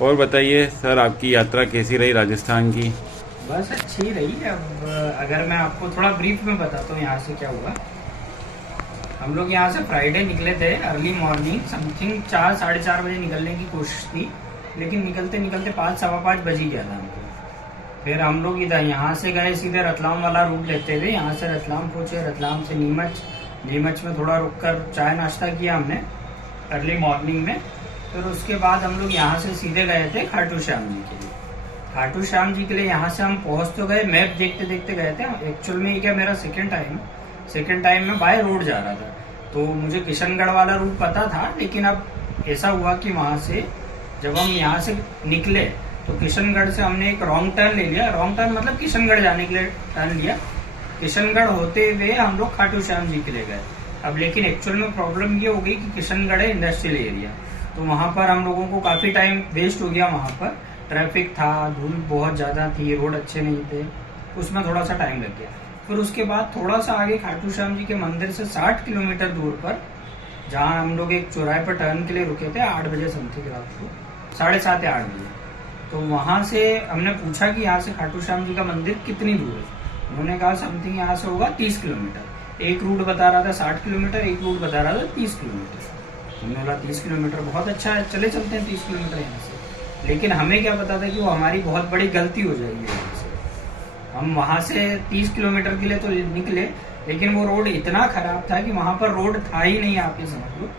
और बताइए सर, आपकी यात्रा कैसी रही राजस्थान की? बस अच्छी रही। अब अगर मैं आपको थोड़ा ब्रीफ में बताता हूँ यहाँ से क्या हुआ। हम लोग यहाँ से फ्राइडे निकले थे अर्ली मॉर्निंग, समथिंग 4 साढ़े 4 बजे निकलने की कोशिश थी, लेकिन निकलते निकलते 5 सवा 5 बज ही गया था हमको। फिर हम लोग इधर यहाँ से गए सीधे रतलाम वाला रूट लेते हुए, यहाँ से रतलाम पहुँचे, रतलाम से नीमच। नीमच में थोड़ा रुककर चाय नाश्ता किया हमने अर्ली मॉर्निंग में। फिर उसके बाद हम लोग यहाँ से सीधे गए थे खाटू श्याम जी के लिए। खाटू श्याम जी के लिए यहाँ से हम पहुँच तो गए, मैप देखते देखते गए थे। एक्चुअल में ये क्या, मेरा सेकेंड टाइम में बाय रोड जा रहा था, तो मुझे किशनगढ़ वाला रूट पता था। लेकिन अब ऐसा हुआ कि वहाँ से जब हम यहाँ से निकले तो किशनगढ़ से हमने एक रॉन्ग टर्न ले लिया। रॉन्ग टर्न मतलब किशनगढ़ जाने के लिए टर्न लिया। किशनगढ़ होते हुए हम लोग खाटू श्याम जी के लिए गए। अब लेकिन एक्चुअल में प्रॉब्लम ये हो गई कि किशनगढ़ है इंडस्ट्रियल एरिया, तो वहाँ पर हम लोगों को काफ़ी टाइम वेस्ट हो गया। वहाँ पर ट्रैफिक था, धूल बहुत ज़्यादा थी, रोड अच्छे नहीं थे, उसमें थोड़ा सा टाइम लग गया। फिर उसके बाद थोड़ा सा आगे खाटू श्याम जी के मंदिर से 60 किलोमीटर दूर पर, जहाँ हम लोग एक चौराहे पर टर्न के लिए रुके थे 8 बजे समथिंग रात को, 7:30 या 8 बजे। तो वहाँ से हमने पूछा कि यहाँ से खाटू श्याम जी का मंदिर कितनी दूर है। उन्होंने कहा समथिंग यहाँ से होगा 30 किलोमीटर। एक रूट बता रहा था 60 किलोमीटर, एक रूट बता रहा था 30 किलोमीटर। हमने बोला 30 किलोमीटर बहुत अच्छा है, चले चलते हैं 30 किलोमीटर यहाँ से। लेकिन हमें क्या पता था कि वो हमारी बहुत बड़ी गलती हो जाएगी यहाँ से। हम वहाँ से 30 किलोमीटर के लिए तो निकले, लेकिन वो रोड इतना खराब था कि वहाँ पर रोड था ही नहीं, आप ये समझ लो।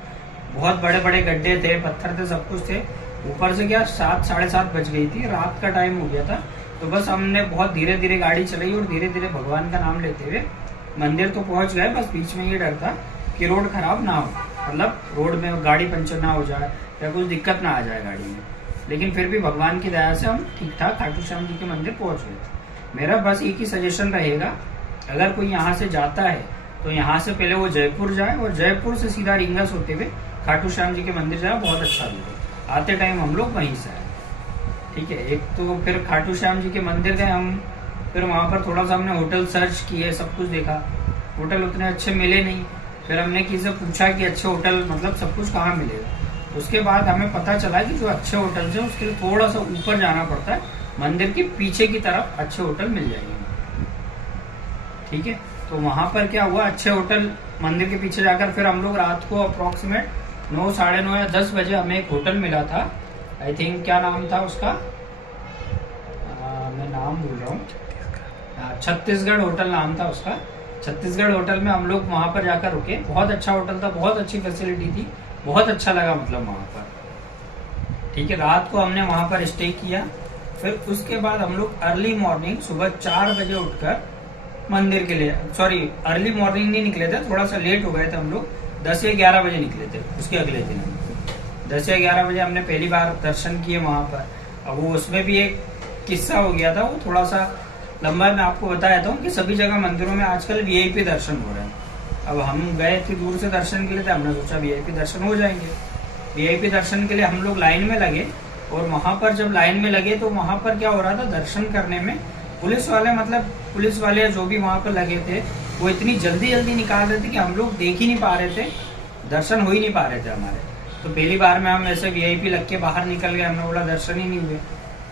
बहुत बड़े बड़े गड्ढे थे, पत्थर थे, सब कुछ थे। ऊपर से क्या 7 साढ़े 7 बज गई थी, रात का टाइम हो गया था। तो बस हमने बहुत धीरे धीरे गाड़ी चलाई और धीरे धीरे भगवान का नाम लेते हुए मंदिर तो पहुंच गए। बस बीच में ये डर था कि रोड खराब ना हो, मतलब रोड में गाड़ी पंचर ना हो जाए या कुछ दिक्कत ना आ जाए गाड़ी में। लेकिन फिर भी भगवान की दया से हम ठीक ठाक खाटू श्याम जी के मंदिर पहुंच गए। मेरा बस एक ही सजेशन रहेगा, अगर कोई यहाँ से जाता है तो यहाँ से पहले वो जयपुर जाए और जयपुर से सीधा रींगस होते हुए खाटू श्याम जी के मंदिर जाए, बहुत अच्छा रूट है। आते टाइम हम लोग वहीं से आए, ठीक है। एक तो फिर खाटू श्याम जी के मंदिर गए हम, फिर वहाँ पर थोड़ा सा हमने होटल सर्च किए, सब कुछ देखा। होटल उतने अच्छे मिले नहीं। फिर हमने किसी से पूछा कि अच्छे होटल मतलब सब कुछ कहाँ मिलेगा। उसके बाद हमें पता चला कि जो अच्छे होटल है उसके लिए थोड़ा सा ऊपर जाना पड़ता है, मंदिर के पीछे की तरफ अच्छे होटल मिल जाएंगे, ठीक है। तो वहाँ पर क्या हुआ, अच्छे होटल मंदिर के पीछे जाकर फिर हम लोग रात को अप्रोक्सीमेट 9, साढ़े 9 या 10 बजे हमें एक होटल मिला था। आई थिंक क्या नाम था उसका, मैं नाम भूल रहा हूँ, छत्तीसगढ़ होटल नाम था उसका। छत्तीसगढ़ होटल में हम लोग वहाँ पर जाकर रुके। बहुत अच्छा होटल था, बहुत अच्छी फैसिलिटी थी, बहुत अच्छा लगा मतलब वहाँ पर, ठीक है। रात को हमने वहाँ पर स्टे किया। फिर उसके बाद हम लोग अर्ली मॉर्निंग सुबह 4 बजे उठकर मंदिर के लिए, सॉरी अर्ली मॉर्निंग नहीं निकले थे, थोड़ा सा लेट हो गए थे हम लोग, 10 या 11 बजे निकले थे। उसके अगले दिन 10 या 11 बजे हमने पहली बार दर्शन किए वहाँ पर। अब वो उसमें भी एक किस्सा हो गया था, वो थोड़ा सा लंबा मैं आपको बताया था कि सभी जगह मंदिरों में आजकल वीआईपी दर्शन हो रहे हैं। अब हम गए थे दूर से दर्शन के लिए, तो हमने सोचा वीआईपी दर्शन हो जाएंगे। वीआईपी दर्शन के लिए हम लोग लाइन में लगे, और वहाँ पर जब लाइन में लगे तो वहाँ पर क्या हो रहा था, दर्शन करने में पुलिस वाले जो भी वहाँ पर लगे थे वो इतनी जल्दी जल्दी निकाल रहे थे कि हम लोग देख ही नहीं पा रहे थे, दर्शन हो ही नहीं पा रहे थे हमारे। तो पहली बार में हम ऐसे वीआईपी लग के बाहर निकल गए, हमने बोला दर्शन ही नहीं हुए,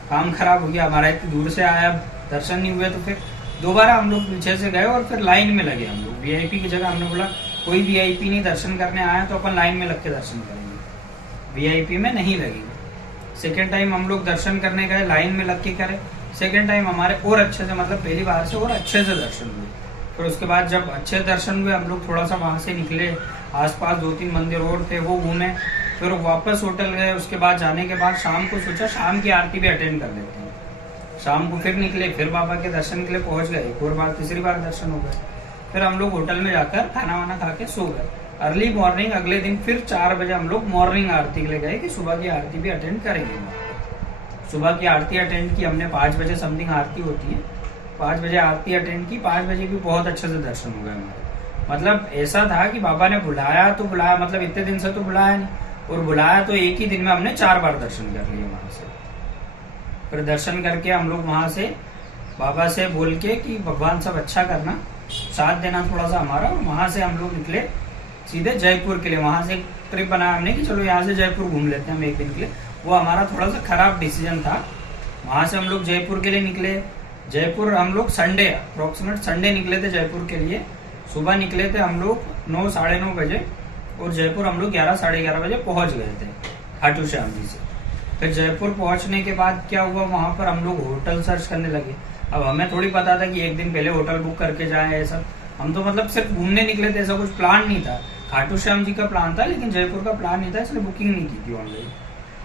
काम खराब हो गया हमारा, इतनी दूर से आया, दर्शन नहीं हुए। तो फिर दोबारा हम लोग पीछे से गए और फिर लाइन में लगे हम लोग वीआईपी की जगह। हमने बोला कोई वीआईपी नहीं दर्शन करने आया तो अपन लाइन में लग के दर्शन करेंगे, वीआईपी में नहीं लगेंगे। सेकेंड टाइम हम लोग दर्शन करने गए, लाइन में लग के करे। सेकेंड टाइम हमारे और अच्छे से, मतलब पहली बार से और अच्छे से दर्शन हुए। फिर उसके बाद जब अच्छे दर्शन हुए हम लोग थोड़ा सा वहाँ से निकले, आसपास 2-3 मंदिर और थे वो घूमे, फिर वापस होटल गए। उसके बाद जाने के बाद शाम को सोचा शाम की आरती भी अटेंड कर लेते हैं। शाम को फिर निकले, फिर बाबा के दर्शन के लिए पहुंच गए, एक और बार तीसरी बार दर्शन हो गए। फिर हम लोग होटल में जाकर खाना वाना खा के सो गए। अर्ली मॉर्निंग अगले दिन फिर 4 बजे हम लोग मॉर्निंग आरती के लिए गए कि सुबह की आरती भी अटेंड करेंगे। सुबह की आरती अटेंड की हमने, 5 बजे समथिंग आरती होती है, 5 बजे आरती अटेंड की। 5 बजे भी बहुत अच्छे से दर्शन हो गए हमारे। मतलब ऐसा था कि बाबा ने बुलाया तो बुलाया, मतलब इतने दिन से तो बुलाया नहीं, और बुलाया तो एक ही दिन में हमने 4 बार दर्शन कर लिए वहां से। फिर दर्शन करके हम लोग वहां से बाबा से बोल के कि भगवान सब अच्छा करना, साथ देना थोड़ा सा हमारा, और वहां से हम लोग निकले सीधे जयपुर के लिए। वहां से ट्रिप बनाया हमने कि चलो यहाँ से जयपुर घूम लेते हैं हम एक दिन के लिए। वो हमारा थोड़ा सा खराब डिसीजन था। वहां से हम लोग जयपुर के लिए निकले। जयपुर हम लोग संडे अप्रोक्सीमेट संडे निकले थे जयपुर के लिए। सुबह निकले थे हम लोग 9 साढ़े 9 बजे और जयपुर हम लोग 11 साढ़े 11 बजे पहुंच गए थे खाटू श्याम जी से। फिर जयपुर पहुंचने के बाद क्या हुआ, वहां पर हम लोग होटल सर्च करने लगे। अब हमें थोड़ी पता था कि एक दिन पहले होटल बुक करके जाए, ऐसा हम तो मतलब सिर्फ घूमने निकले थे, ऐसा कुछ प्लान नहीं था। खाटू श्याम जी का प्लान था लेकिन जयपुर का प्लान नहीं था, इसलिए बुकिंग नहीं की थी ऑनलाइन।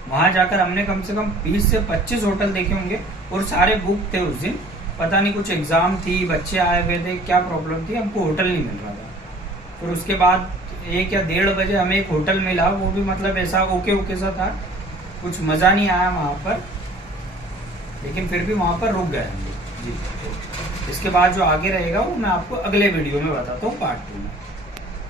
वहां जाकर हमने कम से कम 20 से 25 होटल देखे होंगे और सारे बुक थे उस दिन। पता नहीं कुछ एग्जाम थी, बच्चे आए हुए थे, क्या प्रॉब्लम थी, हमको होटल नहीं मिल रहा था। फिर उसके बाद 1 या 1:30 बजे हमें एक होटल मिला, वो भी मतलब ऐसा ओके ओके सा था, कुछ मजा नहीं आया वहां पर, लेकिन फिर भी वहां पर रुक गए हम लोग जी। इसके बाद जो आगे रहेगा वो मैं आपको अगले वीडियो में बताता हूँ, पार्ट 2 में।